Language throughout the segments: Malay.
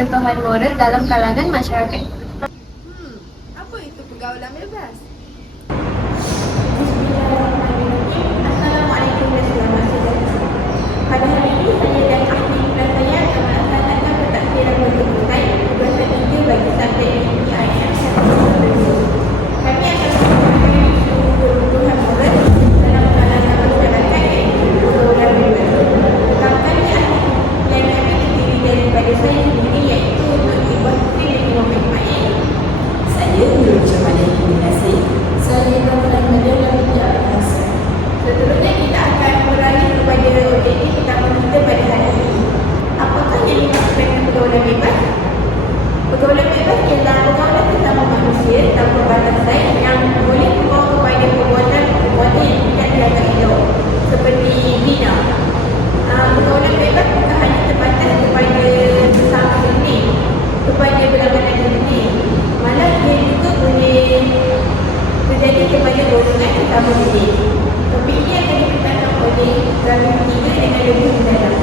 kecontohan moral dalam kalangan masyarakat. Apa itu pergaulan bebas? Bismillahirrahmanirrahim. Assalamualaikum dan selamat sejahtera. Pada hari ini saya dan ahli kelas saya akan melaksanakan pentadbiran bertubuhan tugasan 3 bagi subjek PIM satu kedua. Kami akan menggunakan isu kebutuhan moral dalam kalangan masyarakat iaitu pergaulan bebas. Pertama kali ahli yang kami terdiri daripada saya sendiri iaitu Nur Ibu Sri dan Imam Ismail. Saya Nur Jamali bin Nasir. Saya Ibrahim Ahmad dan Bijak Hasan. Seterusnya kita akan beralih kepada objektif utama kita pada hari ini. Apakah yang dimaksudkan dengan pergaulan bebas? Pergaulan bebas ialah pergaulan sesama manusia tanpa batasan yang boleh membawa kepada perbuatan yang tidak dianggap elok seperti zina. Pergaulan bebas bukan hanya terbatas kepada sesama jenis, kepada berlangganan jenis, malah ia juga boleh terjadi kepada golongan sesama jenis. Topik ini akan dipecahkan oleh Rabi 3 dengan lebih mendalam.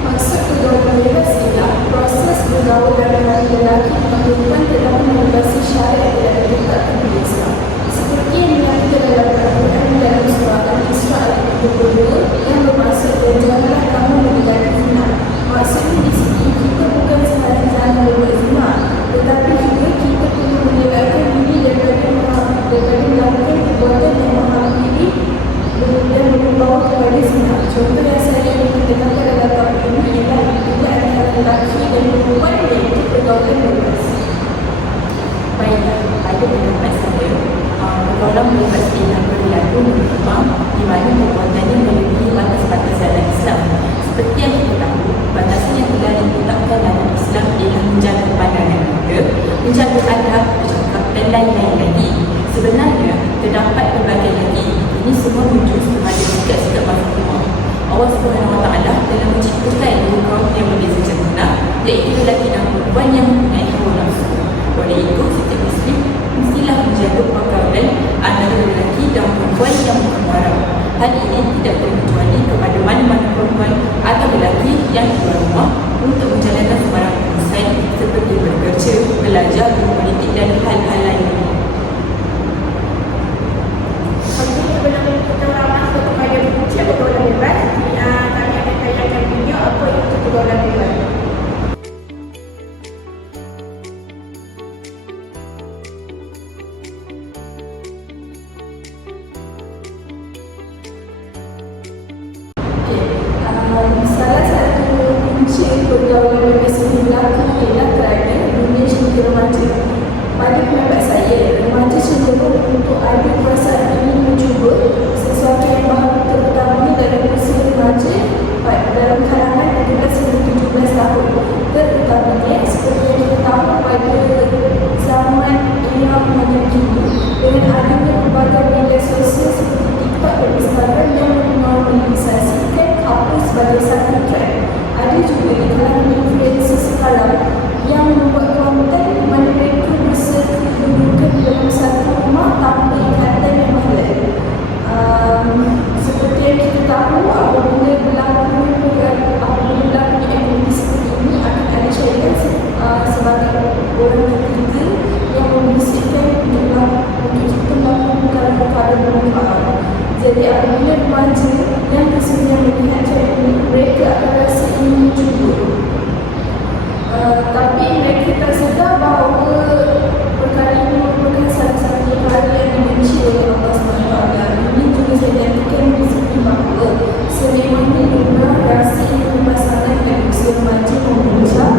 Maksud pergaulan bebas ialah proses bergaul antara lelaki dan perempuan telah menegasi syariat dan ditetapkan di Islam. Seperti yang dinyatakan dalam Al-Quran dalam surah Al-Isra ayat 22 yang bermaksud janganlah kamu mendekati zina. Maksudnya di sini kita bukan sahaja berbuat zina, tetapi juga kita perlu menjaga diri daripada melakukan perbuatan yang menghampiri dan membawa kepada zina. Contoh yang saya ingin terangkan dalam topik ini ialah hubungan antara lelaki dan perempuan iaitu pergaulan bebas. Baiklah, pada pendapat saya, pergaulan bebas ialah perilaku berkembang di mana perbuatannya melebihi batas-batas dalam Islam. Seperti yang kita tahu, batasan yang telah ditetapkan dalam Islam ialah menjaga pandangan mata, menjaga adab, bercakap dan lain-lain lagi. Sebenarnya, terdapat pelbagai lagi. Ini semua menunjuk kepada sikap-sikap Rasulullah. Allah SWT telah menciptakan dua kaum yang berbeza jantina, iaitu lelaki dan perempuan yang mempunyai hawa nafsu. Oleh itu, setiap muslim mestilah menjaga pergaulan antara lelaki dan perempuan yang bermuara. Hal ini tidak terkecuali kepada mana-mana perempuan atau lelaki yang keluar rumah untuk menjalankan sembarang urusan seperti bekerja, belajar, berpolitik dan hal-hal lain. Sebelum kita masuk kepada punca pergaulan bebas, kami akan tayangkan video apa itu pergaulan bebas. Salah satu kunci pergaulan bebas ini berlaku ialah kerana dunia syurga remaja. Pada pendapat saya, remaja cenderung untuk ada perasaan ingin mencuba sesuatu yang baru, terutamanya dalam usia remaja dalam kalangan 13 hingga 17 tahun. Terutamanya seperti yang kita tahu pada zaman era moden kini, dengan adanya pelbagai media sosial seperti TikTok dan Instagram yang menormalisasikan couple sebagai satu trend. Ada juga di kalangan influencer sekarang yang membuat konten di mana mereka bersekedudukan di dalam satu rumah tanpa ikatan yang halal. Seperti yang kita tahu, apabila berlaku aktiviti seperti ini akan ada syariat sebagai orang ketiga yang membisikkan untuk kita melakukan perkara-perkara bermanfaat. Jadi apabila remaja yang kesulitan melihat cara ini, mereka akan rasa ingin mencuba. Tapi mereka tak sedar bahawa perkara ini merupakan salah satu perkara yang dibenci oleh Allah SWT. Ini juga saya nyatakan di sini bahawa sememangnya lumrah rasa ingin pasangan dan usia remaja memuncak,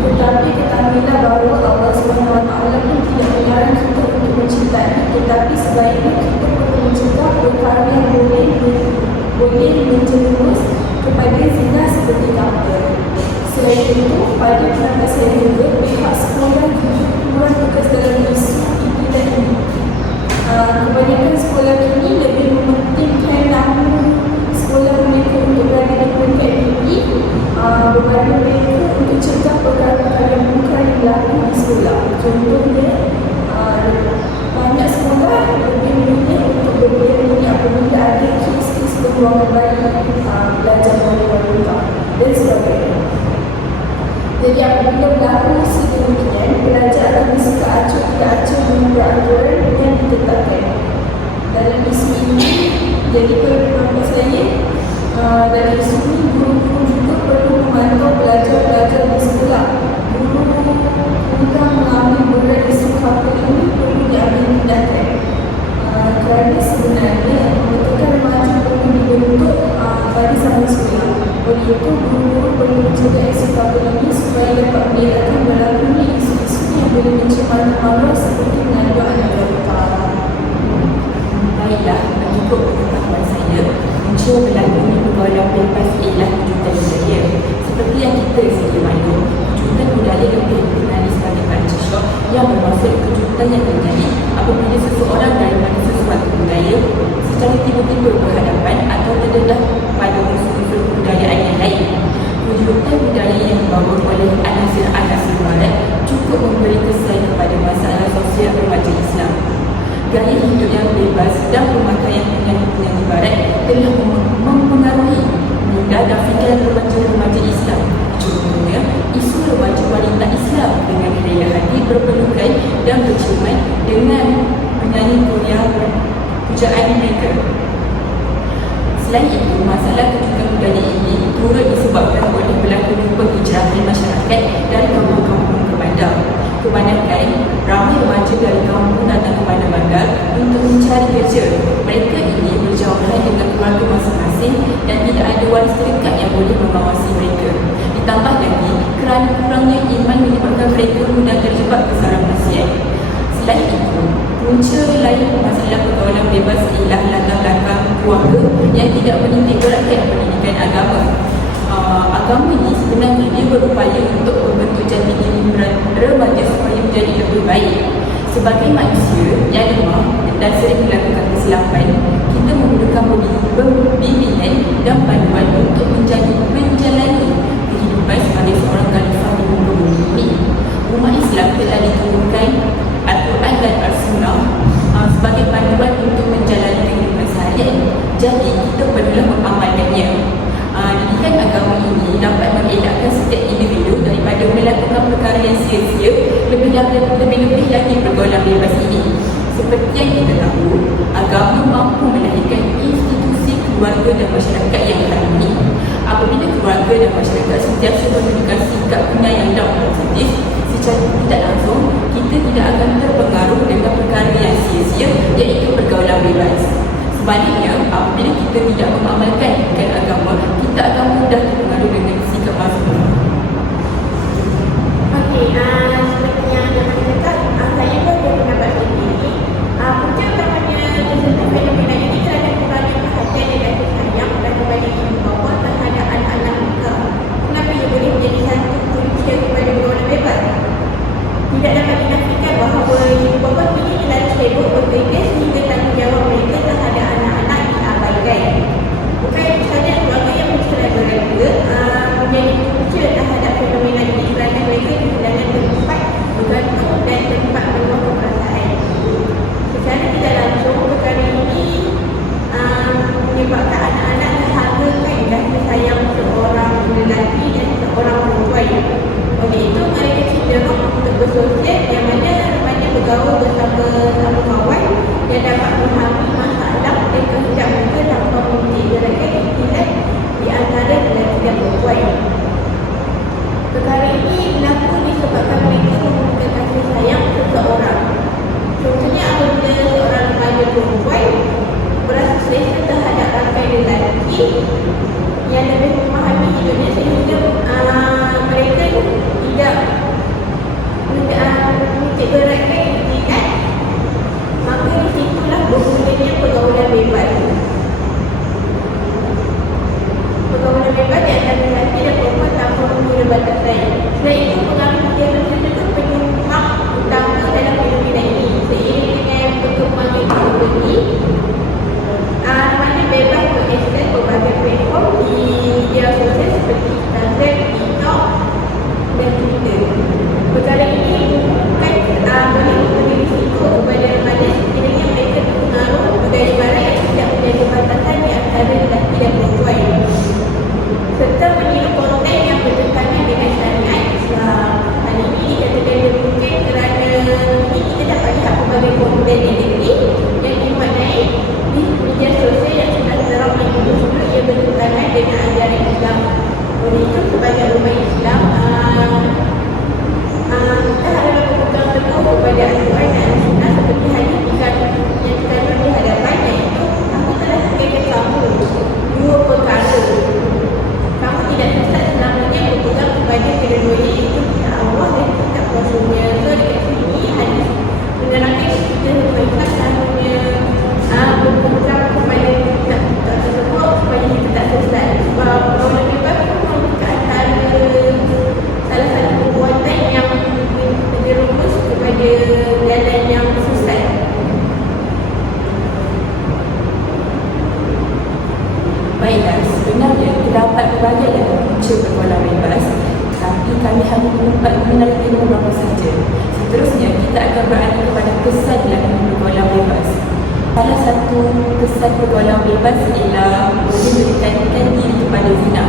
tetapi ketahuilah bahawa Allah SWT pun tidak melarang kita untuk mencintai, tetapi sebaiknya kita perlu mencegah perkara yang boleh menjerumus kepada zina seperti couple. Selain itu, pada pendapat saya juga, pihak sekolah juga keluar tugas dalam isu impian ini. Kebanyakan sekolah kini lebih mementingkan nama sekolah mereka untuk berada di peringkat tinggi berbanding mereka untuk cegah perkara-perkara munkar yang berlaku di sekolah. Contohnya, banyak sekolah lebih memilih untuk berbeza apabila ada kes-kes perbuangan bayi, belajar wanita dan sebagainya. Jadi apabila berlaku sedemikian, pelajar akan bersikap acuh tidak acuh mengikut aturan yang ditetapkan. Dalam isu ini, jadi pendapat saya, dalam isu ini guru-guru juga perlu memantau pelajar-pelajar di sekolah. Guru tentang mengambil berat isu couple ini perlu diambil tindakan. Kerana sebenarnya pembentukan remaja perlu dibentuk pada zaman sekolah. Oleh itu, guru-guru perlu menjaga isu couple ini supaya dapat mengelakkan berlakunya isu-isu yang boleh mencemarkan maruah seperti mengandung anak berkala. Baiklah, mengikut pengetahuan saya, punca berlakunya pergaulan bebas ialah kejutan budaya. Seperti yang kita sedia maklum, kejutan budaya lebih dikenali sebagai culture shock yang bermaksud kejutan yang terjadi apabila seseorang daripada sesuatu budaya secara tiba-tiba berhadapan atau terdedah pada unsur-unsur kebudayaan yang lain. Kejutan budaya yang dibawa oleh anasir-anasir barat cukup memberi kesan kepada masalah sosial remaja Islam. Gaya hidup yang bebas dan pemakaian penyanyi-penyanyi barat telah mempengaruhi minda dan fikiran remaja-remaja Islam. Contohnya, isu remaja wanita Islam dengan rela hati berpelukan dan berciuman dengan penyanyi Korea pujaan mereka. Selain itu, masalah kejutan budaya ini turut disebabkan oleh berlakunya penghijrahan masyarakat dari kampung-kampung ke bandar. Kebanyakan ramai remaja dari kampung datang ke bandar-bandar untuk mencari kerja. Mereka ini berjauhan dengan keluarga masing-masing dan tidak ada waris terdekat yang boleh mengawasi mereka. Ditambah lagi, kerana kurangnya iman menyebabkan mereka mudah terjebak ke sarang maksiat. Selain itu, punca lain masalah pergaulan bebas ialah latar belakang keluarga yang tidak menitik beratkan pendidikan agama. Agama ini sebenarnya dia berupaya untuk membentuk jati diri remaja supaya menjadi lebih baik. Sebagai manusia yang lemah dan sering melakukan kesilapan, kita memerlukan bimbingan dan panduan untuk menjalani kehidupan sebagai seorang khalifah di muka bumi ini. Umat Islam telah diturunkan Al-Quran dan Al-Sunnah sebagai panduan untuk menjalani kehidupan seharian. Jadi kita perlulah mengamalkannya. Didikan agama ini dapat mengelakkan setiap individu daripada melakukan perkara yang sia-sia, lebih-lebih lagi pergaulan bebas ini. Seperti yang kita tahu, agama mampu melahirkan institusi keluarga dan masyarakat yang harmoni. Apabila keluarga dan masyarakat sentiasa menunjukkan sikap penyayang dan positif, secara tidak langsung kita tidak akan terpengaruh dengan perkara yang sia-sia, iaitu pergaulan bebas. Sebaliknya, apabila kita tidak mengamalkan agama, kita akan mudah terpengaruh dengan sikap mazmum. Okey, seperti yang anda katakan, saya pun berpendapat sendiri. Punca utamanya tentang fenomena ini kerana kurangnya perhatian dan kasih sayang daripada ibu bapa terhadap anak-anak mereka. Kenapa ia boleh menjadi satu punca kepada pergaulan bebas? Tidak dapat dinafikan bahawa ibu bapa kini terlalu sibuk bekerja sehingga tanggungjawab mereka terhadap anak-anak diabaikan. Bukan itu saja, keluarga yang bercerai berai juga menjadi punca terhadap fenomena ini kerana mereka kehilangan tempat bergantung dan tempat meluahkan perasaan. Secara tidak langsung, perkara ini menyebabkan anak-anak terhargakan kasih sayang seorang lelaki dan seorang perempuan. Oleh itu, mereka cenderung untuk bersosial yang mana remaja bergaul bersama kawan yang dapat memahami masalah dan kehendak mereka tanpa menitikberatkan ikhtilaf di antara lelaki dan perempuan. Perkara ini berlaku disebabkan mereka memerlukan kasih sayang seseorang. Contohnya apabila seorang remaja perempuan berasa selesa terhadap rakan lelaki yang lebih memahami hidupnya sehingga mereka tidak menitikberatkan ikhtilaf, maka disitulah bermulanya pergaulan bebas. Pergaulan bebas di antara lelaki dan perempuan tanpa mengira batasan. Selain itu, pengaruh media tersebut penyumbang utama dalam fenomena ini. Seiring dengan perkembangan teknologi, remaja bebas mengakses berbagai platform di media sosial seperti Instagram, TikTok dan Twitter. Perkara ini bukan boleh memberi risiko kepada remaja sekiranya mereka terpengaruh budaya barat yang tidak menjadi batasan di antara lelaki dan perempuan, serta meniru konten yang bertentangan dengan syariat Islam. kami hanya menerima beberapa sahaja. Seterusnya, kita akan beralih kepada kesan dalam pergaulan bebas. Salah satu kesan pergaulan bebas ialah boleh mendekatkan diri kepada zina.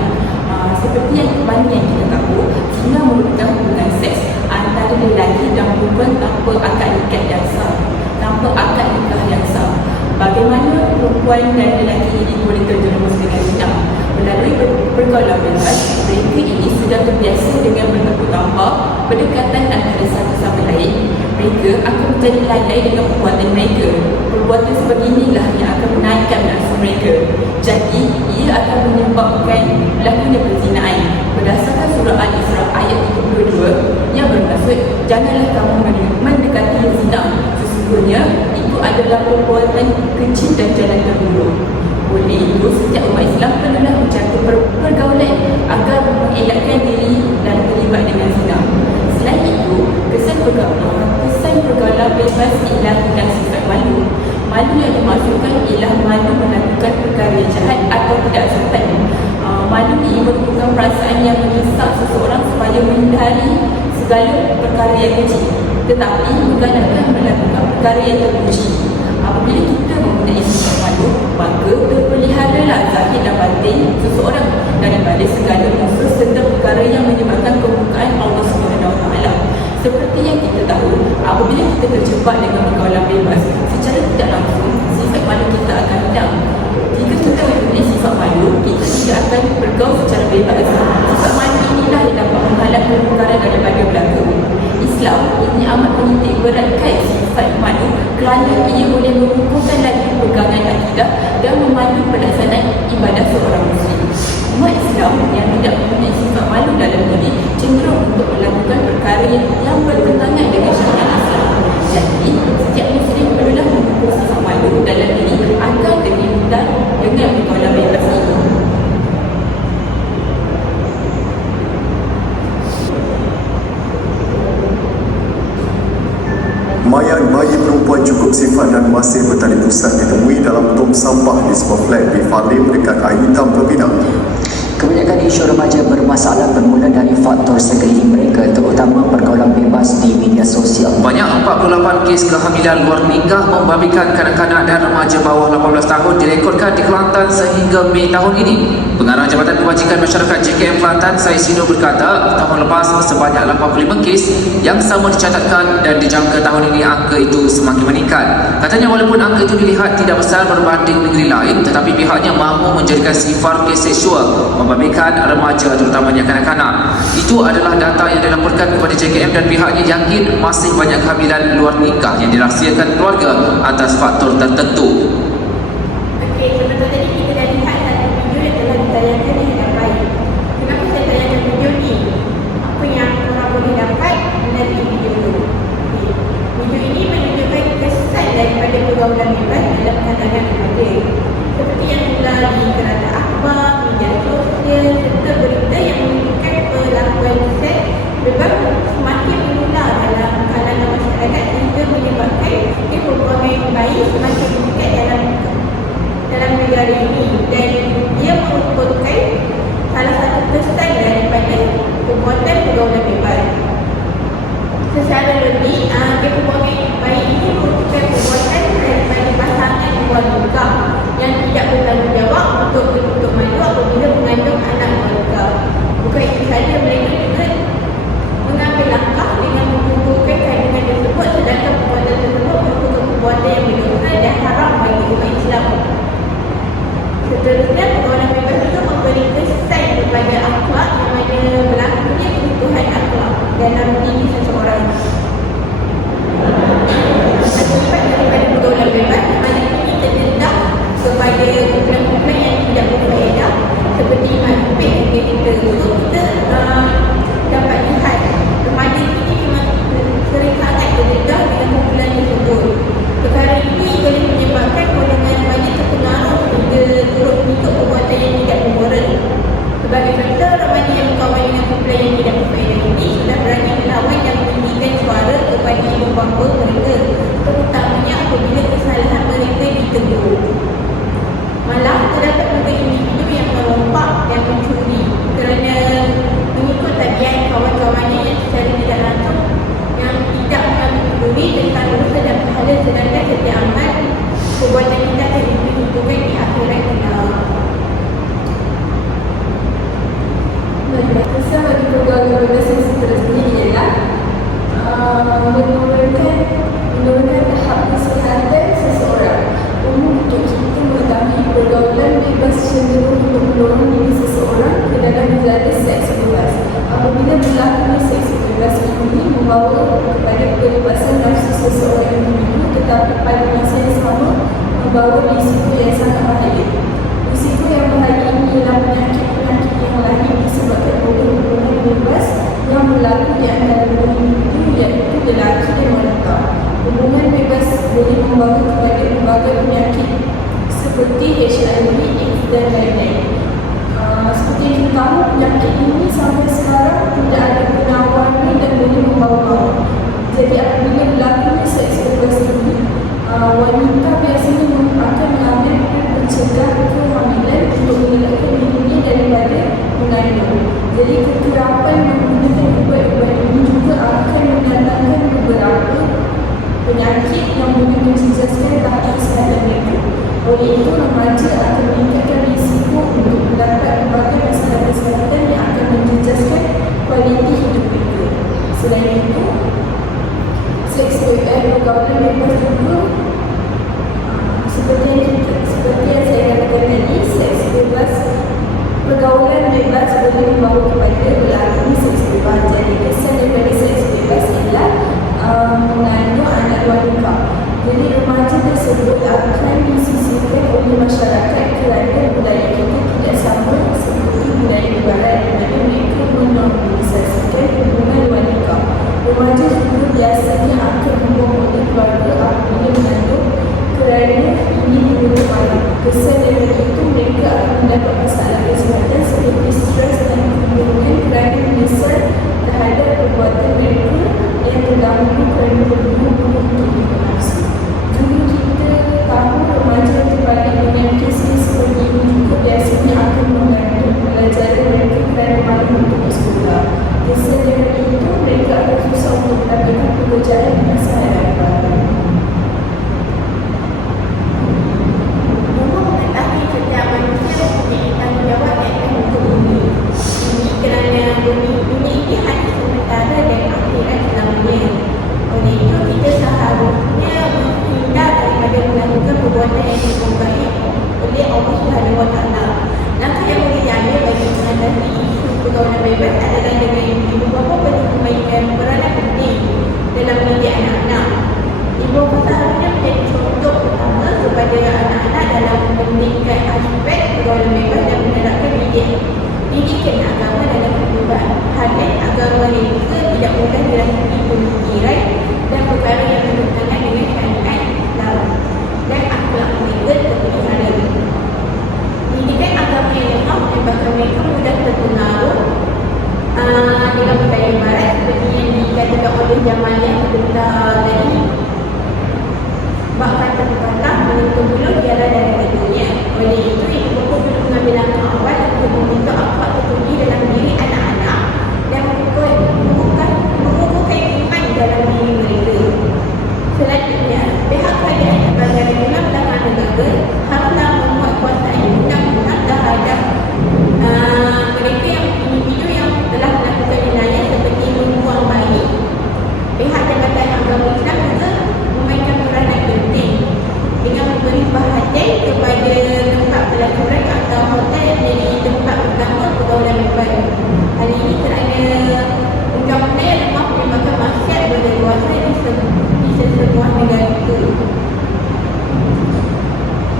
Seperti yang kita tahu, zina merupakan hubungan seks antara lelaki dan perempuan tanpa akad nikah yang sah, tanpa akad nikah yang sah. Bagaimana perempuan dan lelaki ini boleh terjerumus dengan zina? Melalui pergaulan bebas, mereka ini sudah terbiasa dengan bertepuk tampar, berdekatan antara satu sama lain. Mereka akan menjadi lalai dengan perbuatan mereka. Perbuatan seperti inilah yang akan menaikkan nafsu mereka. Jadi, ia akan menyebabkan berlakunya perzinaan. Berdasarkan surah Al-Isra ayat 32 yang bermaksud, janganlah kamu mendekati zina. Sesungguhnya, itu adalah perbuatan kecil dan jalan terburuk. Oleh itu, setiap umat Islam perlulah menjaga pergaulan agar mengelakkan diri dan terlibat dengan zina. Selain itu, kesan pergaulan bebas ialah hilang sifat malu. Malu yang dimaksudkan ialah malu melakukan perkara yang jahat atau tidak sopan. Malu ini merupakan perasaan yang mendesak seseorang supaya menghindari segala perkara yang kecil, tetapi menggalakkan melakukan perkara yang terpuji. Apabila kita mempunyai sifat malu, maka terpeliharalah zahir dan batin seseorang daripada segala musuh serta perkara yang menyebabkan kemurkaan Allah SWT. Seperti yang kita tahu, apabila kita terjebak dengan pergaulan bebas, secara tidak langsung sifat malu kita akan hilang. Jika kita mempunyai sifat malu, kita tidak akan bergaul secara bebas. Sifat malu inilah yang dapat menghalang perkara daripada berlaku. Islam ini amat menitik beratkan sifat malu kerana ia boleh mengukuhkan lagi pegangan akidah dan memandu pelaksanaan ibadah seorang muslim. Umat Islam yang tidak mempunyai sifat malu dalam diri cenderung untuk melakukan perkara yang bertentangan dengan syariat Islam. Jadi, setiap muslim perlulah mengukur sifat malu dalam diri agar terhindar dengan pergaulan bebas ini. Mayat bayi perempuan cukup sifat dan masih bertali pusat ditemui dalam tong sampah di sebuah flat di Falim dekat Air Hitam Pelopinang. Kebanyakan isu remaja bermasalah bermula dari faktor sekeliling mereka, terutama pergaulan bebas di media sosial. Banyak 48 kes kehamilan luar nikah membabikan kanak-kanak dan remaja bawah 18 tahun direkodkan di Kelantan sehingga Mei tahun ini. Pengarah Jabatan Kebajikan Masyarakat JKM Kelantan, Saisino berkata, tahun lepas sebanyak 85 kes yang sama dicatatkan dan dijangka tahun ini angka itu semakin meningkat. Katanya walaupun angka itu dilihat tidak besar berbanding negeri lain, tetapi pihaknya mahu menjadikan sifar kes seksual membabikan remaja terutamanya kanak-kanak. Itu adalah data yang dilaporkan kepada JKM dan pihaknya yakin masih banyak kehamilan luar nikah yang dirahsiakan keluarga atas faktor tertentu. Okey, sebentar tadi kita dah lihat satu video yang telah ditayangkan di hadapan baik. Kenapa saya tayangkan video ni? Apa yang korang boleh dapat melalui video tu? Okay. Video ini menunjukkan kesan daripada pergaulan bebas dalam pandangan remaja. Seperti yang telah dikerana akhbar, media sosial serta berita yang menunjukkan perlakuan seks bebas semakin menular dalam kalangan masyarakat sehingga menyebabkan perkembangan bayi semakin meningkat dalam negara ini, dan ia merupakan salah satu kesan daripada perbuatan pergaulan bebas. Secara lebih, perkembangan bayi ini merupakan perbuatan daripada pasangan luar nikah yang tidak bertanggungjawab untuk menutup malu apabila mengandung anak luar nikah. Bukan itu saja, mereka juga mengambil langkah dengan menggugurkan kandungan tersebut, sedangkan perbuatan tersebut merupakan perbuatan yang berdosa dan haram bagi umat Islam. Seterusnya, pergaulan bebas juga memberi kesan kepada akhlak yang mana berlakunya kebutuhan akhlak dalam diri seseorang. Akibat daripada pergaulan bebas, mana ini terdedah kepada kumpulan-kumpulan yang tidak berfaedah seperti Iman Hupik yang kita dapat lihat remaja ini memang sering sangat terdedah dengan kumpulan tersebut. Perkara ini boleh menyebabkan golongan remaja terpengaruh hingga turut untuk perbuatan yang tidak bermoral. Sebagai contoh, remaja yang berkawan dengan kumpulan yang tidak berfaedah ini sudah berani melawan dan meninggikan suara kepada ibu bapa mereka, terutamanya apabila kesalahan mereka ditegur. Malah terdapat juga individu yang merompak dan mencuri kerana mengikut tabiat kawan-kawan yang berlaku di antara dua individu iaitu lelaki dan wanita. Hubungan bebas boleh membawa kepada berbagai penyakit seperti HIV, AIDS dan lain-lain. Seperti yang kita tahu, penyakit ini sampai sekarang tidak ada penawarnya dan boleh membawa maut. Jadi apabila berlaku seks bebas ini, wanita biasanya akan mengambil pencegah kehamilan untuk mengelakkan dirinya daripada mengandung. Jadi kekerapan menggunakan ubat-ubat ini juga akan mendatangkan beberapa penyakit yang boleh menjejaskan tahap kesihatan mereka. Oleh itu, remaja akan meningkatkan risiko untuk mendapat berbagai masalah kesihatan yang akan menjejaskan kualiti hidup mereka. Selain itu, seks pergaulan bebas juga seperti yang saya katakan tadi, seks bebas, pergaulan bebas boleh membawa kepada berlaku seks bebas. Jadi kesan daripada seks bebas ialah mengandung anak wanita. Jadi remaja tersebut akan disisihkan oleh masyarakat kerana budaya kita tidak sama seperti budaya di barat di mana mereka menormalisasikan hubungan wanita. Remaja juga biasanya akan membuang oleh keluarga apabila mengandung kerana ini dibunuh malu. Kesan daripada itu, mereka akan mendapat masalah kesihatan seperti stres dan kebingungan kerana menyesal terhadap perbuatan mereka yang terdahulu kerana berburu untuk dipernafsu. Juga kita tahu remaja terbalik dengan kes seperti ini juga biasanya akan mengganggu pelajaran mereka kerana malu untuk bersekolah. Kesan daripada itu, mereka akan susah untuk mendapatkan pekerjaan di masa hadapan. Pendidikan agama dalam kehidupan hadis agama mereka tidak mudah dirasai pemikiran dan perkara yang bertentangan dengan syariat Islam dan akhlak mereka terpelihara. Pendidikan agama yang lemah menyebabkan mereka mudah terpengaruh dalam budaya barat seperti yang dikatakan oleh Jamaliyah tentang tadi, bak kata pepatah menuntut bulu tiada daripadanya. Oleh itu, ibu bapa perlu mengambil langkah awal untuk membentuk akhlak tertinggi dalam diri anak-anak dan mengukuhkan iman dalam diri mereka. Selanjutnya, pihak kerajaan sebagai regular belakang negara haruslah membuat kuasaan undang-undang terhadap mereka yang individu yang telah melakukan jenayah seperti membuang bayi. Pihak Jabatan Agama Islam juga memainkan peranan penting dengan memberi perhatian kepada tempat pelacuran atau hotel menjadi tempat utama pergaulan bebas. Hal ini kerana undang-undang yang lemah menyebabkan masyarakat berleluasa di sesebuah negara itu.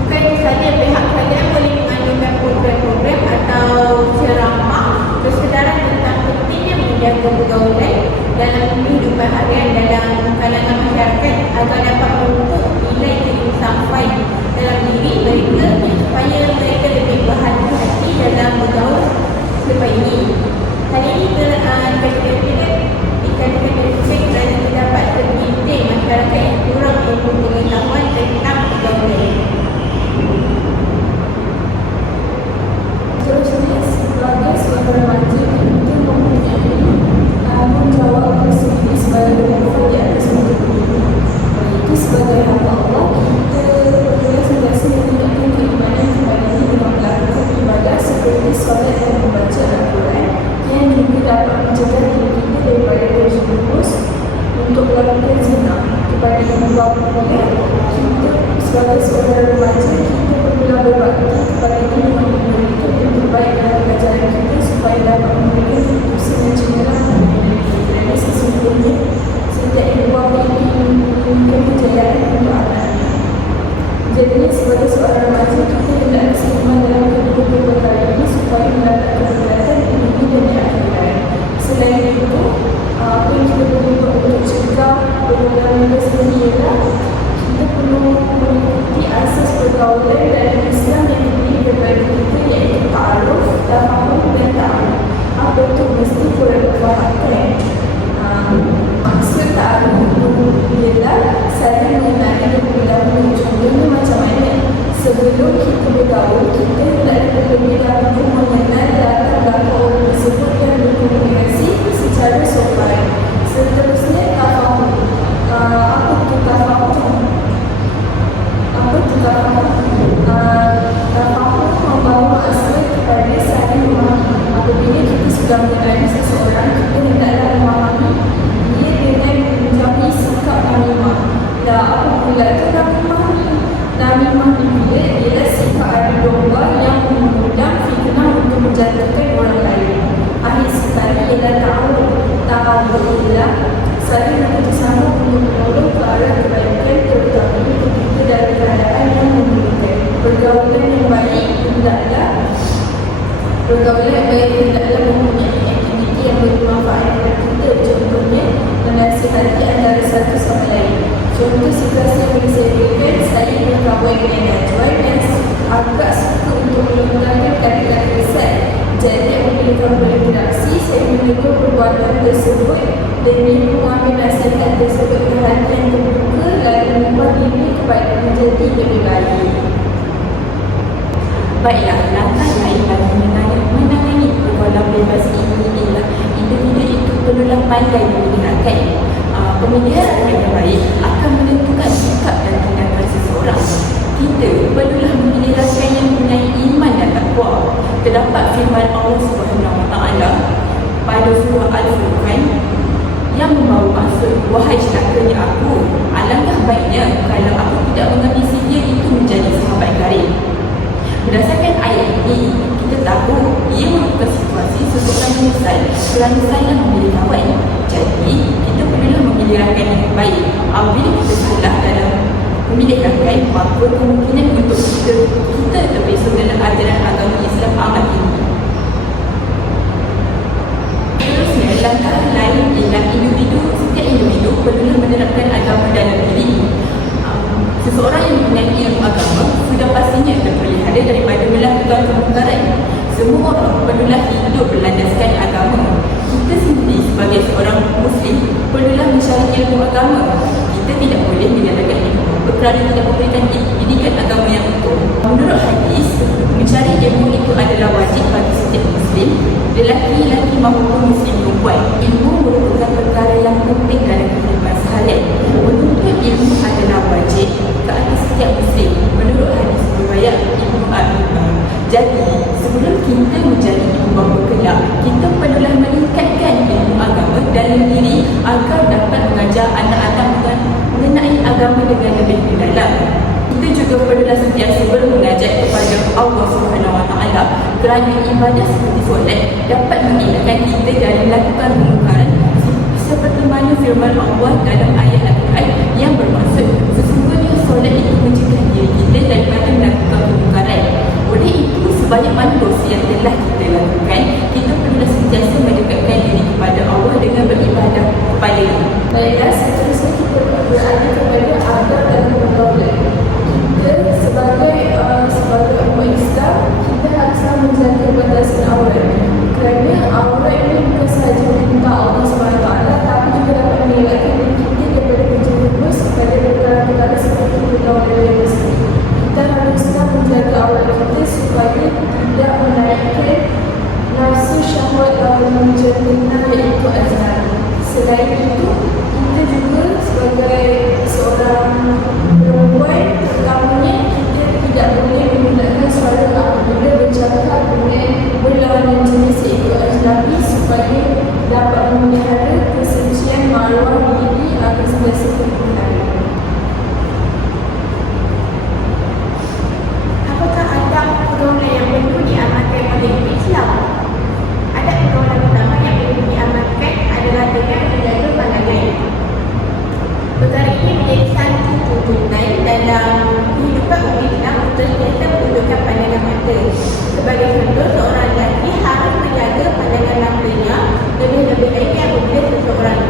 Bukan itu saja, pihak kerajaan boleh mengadakan program-program atau ceramah kesedaran tentang pentingnya menjaga pergaulan dalam kehidupan harian dalam kalangan masyarakat agar dapat memupuk nilai keinsafan dalam diri mereka supaya mereka lebih berhati-hati dalam bergaul selepas ini. Hal ini dikatakan kerana terdapat segelintir masyarakat yang kurang ilmu pengetahuan tentang pergaulan. Seterusnya, sebagai seorang remaja kita mempunyai tanggungjawab tersendiri sebagai pengetahuan di atas muka bumi. Itu sebagai hamba Allah, kita perlu sentiasa menunjukkan keimanan kepada-Nya dengan melakukan ibadah seperti solat dan membaca Al-Quran yang juga dapat mencegah diri Apa yang kita perlu buat untuk cegah pergaulan bebas ini ialah kita perlu mengikuti asas pergaulan dalam Islam yang diberi kepada kita, iaitu ta'aruf, tafahum dan ta'aruf. Apa itu mesti korang fahamkan. Maksud ta'aruf itu ialah saling mengenali terlebih dahulu. Contohnya macam mana? Sebelum kita bergaul, kita hendaklah terlebih dahulu mengenal latar belakang orang tersebut dan berkomunikasi secara sopan. Seterusnya, tafahum. Apa itu tafahum? Tafahum membawa maksud kepada saling memahami. Apabila kita sudah mengenali seseorang, kita hendaklah memahami dia dengan menjauhi sikap namimah. Dan apa pula itu namimah ni? Namimah ni ialah sikap adu domba yang mengundang fitnah untuk menjatuhkan orang lain. Akhir sekali ialah ta'awud ialah saling bekerjasama untuk menolong ke arah kebaikan, terutama ketika dalam keadaan yang membutuhkan. Pergaulan yang baik hendaklah mempunyai aktiviti yang bermanfaat kepada kita. Contohnya, menasihati antara satu sama lain. Contoh situasi yang boleh saya berikan, saya berkawan dengan Najwan yang agak suka untuk melontarkan kata-kata kesat. Jadi apabila kami berinteraksi, saya menegur perbuatan tersebut dan dia mengambil nasihat tersebut ke hati yang terbuka, lalu mengubah diri kepada menjadi lebih baik. Baiklah, langkah lain bagi menangani pergaulan bebas ini ialah individu itu perlulah pandai memilihankan. Pemilihan yang baik akan menentukan sikap dan tindakan seseorang. Kita perlulah memilihankan yang mempunyai iman dan takwa. Terdapat firman Allah Subhanahu Wa Taala pada surah Al-Furqan yang membawa maksud, wahai celakanya aku, alangkah baiknya kalau aku tidak menghabisi dia itu menjadi sahabat karib. Berdasarkan ayat ini, kita tahu ia merupakan situasi seseorang menyesal kerana salah memilih kawan. Jadi, kita perlulah memilih rakan yang baik. Apabila kita salah dalam memilih rakan, maka kemungkinan untuk kita terpesong dalam ajaran agama Islam amat tinggi. Terusnya, langkah lain ialah setiap individu perlulah menerapkan agama dalam diri. Seseorang yang mempunyai ilmu agama sudah pastinya terpelihara daripada melakukan kemungkaran. Semua orang perlulah hidup berlandaskan agama. Kita sendiri sebagai seorang Muslim perlulah mencari ilmu agama. Kita tidak boleh menyalahkan ilmu kerana tidak memberikan pendidikan agama yang betul. Menurut hadis, mencari ilmu itu adalah wajib bagi setiap Muslim, lelaki-lelaki maupun Muslim perempuan. Ilmu merupakan perkara yang penting dalam kehidupan seharian. Menuntut ilmu adalah wajib ke atas setiap Muslim menurut hadis riwayat Ibnu Abi Bakar. Jadi, sebelum kita menjadi ibu bapa kelak, kita perlulah meningkatkan ilmu agama dalam diri agar dapat mengajar anak-anak mengenai agama dengan lebih mendalam. Kita juga perlulah sentiasa bermunajat kepada Allah Subhanahu Wa Taala kerana ibadah seperti solat dapat mengelakkan kita dari melakukan kemungkaran seperti mana firman Allah dalam ayat Al-Quran yang bermaksud sesungguhnya solat itu mencegah diri kita daripada melakukan kemungkaran. Oleh itu, sebanyak mana dosa yang telah kita lakukan, kita perlulah sentiasa mendekatkan diri kepada Allah dengan beribadah kepada-Nya. Baiklah, seterusnya kita beralih kepada adab dalam pergaulan. Kita sebagai umat Islam, kita haruslah menjaga batasan aurat. Kerana aurat ini bukan sahaja perintah Allah SWT, tapi juga dapat mengelakkan diri kita daripada terjerumus pada perkara-perkara seperti pergaulan bebas. Kita haruslah menjaga aurat kita supaya tidak menaikkan nafsu syahwat lawan menjadikan iaitu azhar. Selain itu, kita juga sebagai seorang perempuan, terutamanya kita tidak boleh menggunakan suara apabila bercakap dengan berlawanan jenis iaitu ajnabi supaya dapat memelihara kesucian maruah diri agar sentiasa terpelihara. Apakah adab pergaulan yang perlu diamalkan oleh Islam? Adab pergaulan pertama yang perlu diamalkan adalah dengan menjaga pandangan. Perkara ini menjadi satu tuntutan dalam kehidupan umat Islam untuk kita menundukkan pandangan mata. Sebagai contoh, seorang lelaki harus menjaga pandangan matanya lebih-lebih lagi apabila seseorang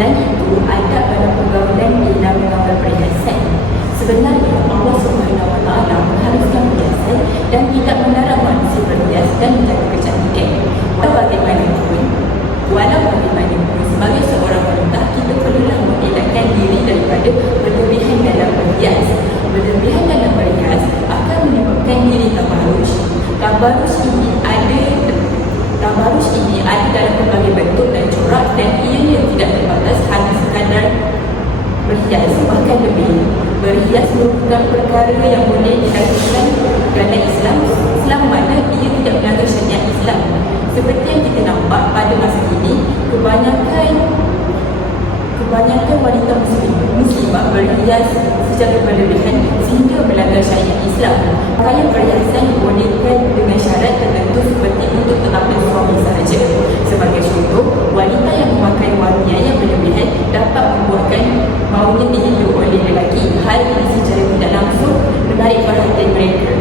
Selain itu, adab dalam pergaulan ialah menggambar perhiasan. Sebenarnya Allah Subhanahu Wa Taala mengharuskan perhiasan dan tidak melarang manusia berhias dan menjaga kecantikan. Walau bagaimanapun, sebagai seorang wanita, kita perlulah mengelakkan diri daripada berlebihan dalam berhias. Berlebihan dalam berhias akan menyebabkan diri tabarruj. Tabarruj ini ada dalam berbagai bentuk dan corak, dan ianya tidak terbatas hanya sekadar berhias, bahkan lebih. Berhias merupakan perkara yang boleh dilakukan dalam Islam selama mana ia tidak melanggar syariat Islam. Seperti yang kita nampak pada masa ini, kebanyakan wanita muslimah berhias secara berlebihan sehingga melanggar syariat Islam. Pakaian perhiasan dibolehkan dengan syarat tertentu seperti untuk tetapan suami sahaja. Sebagai contoh, wanita yang memakai wangian yang berlebihan dapat membuatkan maunya dihidup oleh lelaki. Hal ini secara tidak langsung menarik perhatian mereka.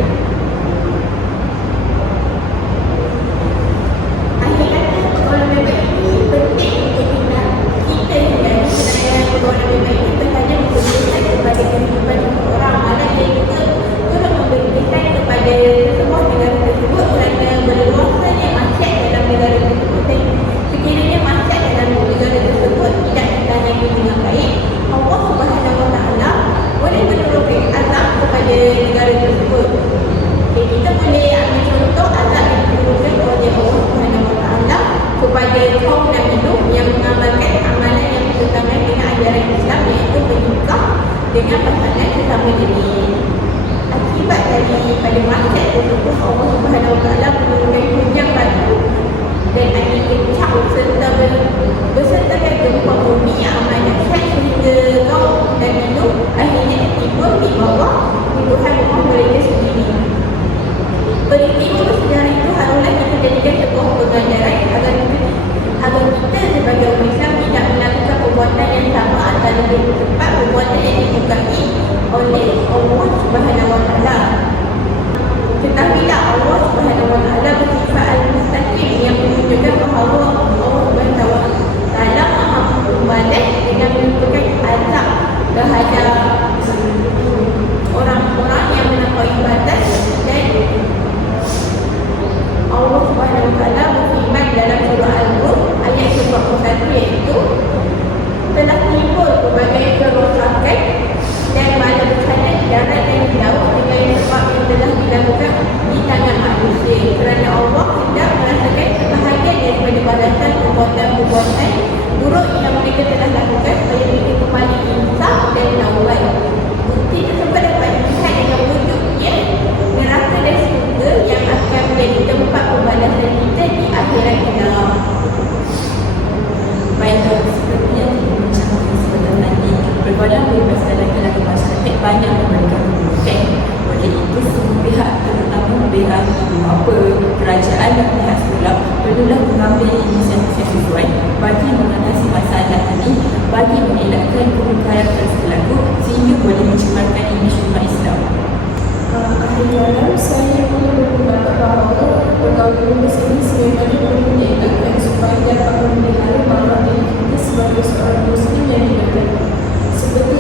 Dengan pasangan sesama jenis. Akibat daripada maksiat tersebut, Allah Subhanahu Wa Taala menurunkan hujan batu dan angin kencang besertakan gempa bumi yang amat dahsyat sehingga kaum dan minum akhirnya tertiba di bawah tuduhan rumah mereka sendiri. Peristiwa bersejarah itu haruslah kita jadikan sebuah pelajaran agar kita sebagai umat Islam tidak melakukan perbuatan yang sama atau lebih tepat perbuatan yang disukai oleh Allah Subhanahu Wa Taala. Ketahuilah Allah Subhanahu Wa Taala bersifat al-mustaqim yang menunjukkan bahawa Allah Subhanahu Wa Taala Maha membalas dengan menentukan azab terhadap orang-orang yang melampaui batas, dan Allah Subhanahu Wa Taala berfirman dalam surah Al-Rum ayat 41, iaitu telah timbul berbagai kerosakan dan malapetaka di darat dan di laut dengan sebab yang telah dilakukan di tangan manusia, kerana Allah hendak merasakan kebahagiaan daripada balasan perbuatan-perbuatan buruk yang mereka telah lakukan supaya mereka kembali insaf dan taubat. Bukti tersebut dapat dilihat dengan wujudnya neraka dan syurga yang akan menjadi tempat pembalasan kita di akhirat kelak. Baiklah, seperti yang dibincangkan sebentar tadi, pergaulan bebas dalam kalangan masyarakat banyak memberikan keburukan. Oleh itu, semua pihak, terutama pihak kerajaan dan pihak sekolah, perlulah mengambil inisiatif yang sesuai bagi mengatasi masalah ini, bagi mengelakkan kemungkaran tersebut berlaku sehingga boleh mencemarkan imej umat Islam. Akhir kalam, saya boleh berpendapat bahawa pergaulan bebas ini sebenarnya perlu dielakkan supaya dapat memelihara marwah diri kita sebagai seorang Muslim yang diberkati. Seperti